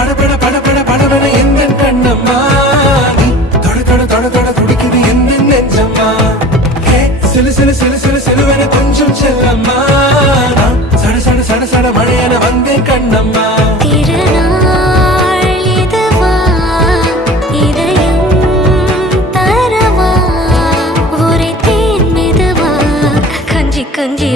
படபட படபட படபட எந்த கண்ணம்மா நீ தொட தொட தொட தொட துடிக்குது எந்த நெஞ்சம்மா ஹே சிலு சிலு சிலு சிலு சிலுவென கொஞ்சம் செல்லம்மா நான் சட சட சட சட மழையென வந்தேன் கண்ணம்மா கொஞ்சி